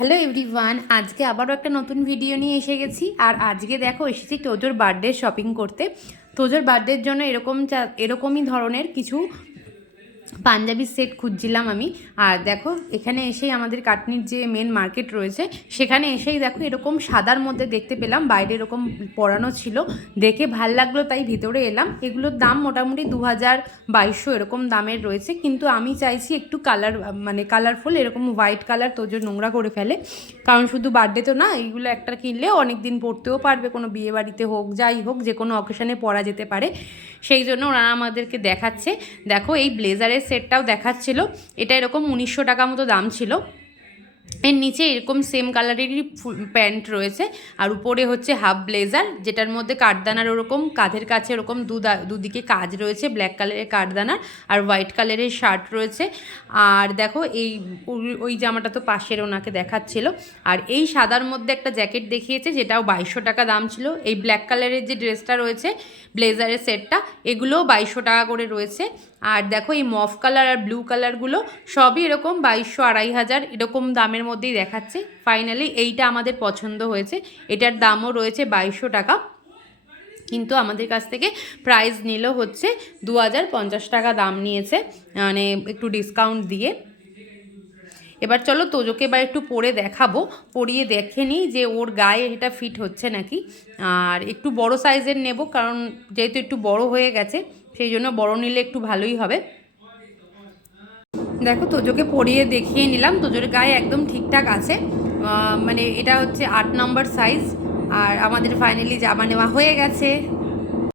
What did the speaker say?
Hello everyone, আজকে আবারও একটা নতুন ভিডিও নিয়ে এসে গেছি। আর আজকে দেখো এসেছি তোজোর বার্থডে শপিং করতে। তোজোর বার্থডের জন্য এরকমই ধরনের কিছু পাঞ্জাবি সেট খুঁজছিলাম আমি। আর দেখো এখানে এসেই আমাদের কাটনির যে মেন মার্কেট রয়েছে সেখানে এসেই দেখো এরকম সাদার মধ্যে দেখতে পেলাম, বাইরে এরকম পরানো ছিল, দেখে ভাল লাগলো তাই ভিতরে এলাম। এগুলোর দাম মোটামুটি 2000-2200 এরকম দামের রয়েছে, কিন্তু আমি চাইছি একটু কালারফুল, এরকম হোয়াইট কালার তোজো নোংরা করে ফেলে, কারণ শুধু বার্থডে তো না, এইগুলো একটা কিনলে অনেক দিন পরতেও পারবে, কোনো বিয়ে বাড়িতে হোক যাই হোক যে কোনো অকেশনে পরা যেতে পারে। সেই জন্য ওরা আমাদেরকে দেখাচ্ছে। দেখো এই ব্লেজারের সেটটাও দেখাচ্ছিল, এটা এরকম 1900 টাকা মতো দাম ছিল। এর নিচে এরকম সেম কালারেরই প্যান্ট রয়েছে, আর উপরে হচ্ছে হাফ ব্লেজার, যেটার মধ্যে কাঠদানার ওরকম কাঁধের কাছে ওরকম দুদিকে কাজ রয়েছে, ব্ল্যাক কালারের কাঠদানার, আর হোয়াইট কালারের শার্ট রয়েছে। আর দেখো ওই জামাটা তো পাশের ওনাকে দেখাচ্ছিল। আর এই সাদার মধ্যে একটা জ্যাকেট দেখিয়েছে, যেটাও 2200 টাকা দাম ছিল। এই ব্ল্যাক কালারের যে ড্রেসটা রয়েছে ব্লেজারের সেটটা, এগুলোও 2200 টাকা করে রয়েছে। আর দেখো এই মফ কালার আর ব্লু কালারগুলো সবই এরকম 2200-2500 এরকম দামের মধ্যেই দেখাচ্ছে। ফাইনালি এইটা আমাদের পছন্দ হয়েছে, এটার দামও রয়েছে 2200 টাকা, কিন্তু আমাদের কাছ থেকে প্রাইস নিল হচ্ছে 2050 টাকা দাম নিয়েছে, মানে একটু ডিসকাউন্ট দিয়ে। এবার চলো তোজোকে এবার একটু পরে দেখাবো, পরিয়ে দেখে নিই যে ওর গায়ে এটা ফিট হচ্ছে নাকি। আর একটু বড় সাইজের নেব, কারণ যেহেতু একটু বড় হয়ে গেছে সেই জন্য বড় নিলে একটু ভালোই হবে। দেখো তোজোকে পরিয়ে দেখিয়ে নিলাম, তোজোর গায়ে একদম ঠিকঠাক আছে, মানে এটা হচ্ছে 8 নম্বর সাইজ। আর আমাদের ফাইনালি জামা নেওয়া হয়ে গেছে।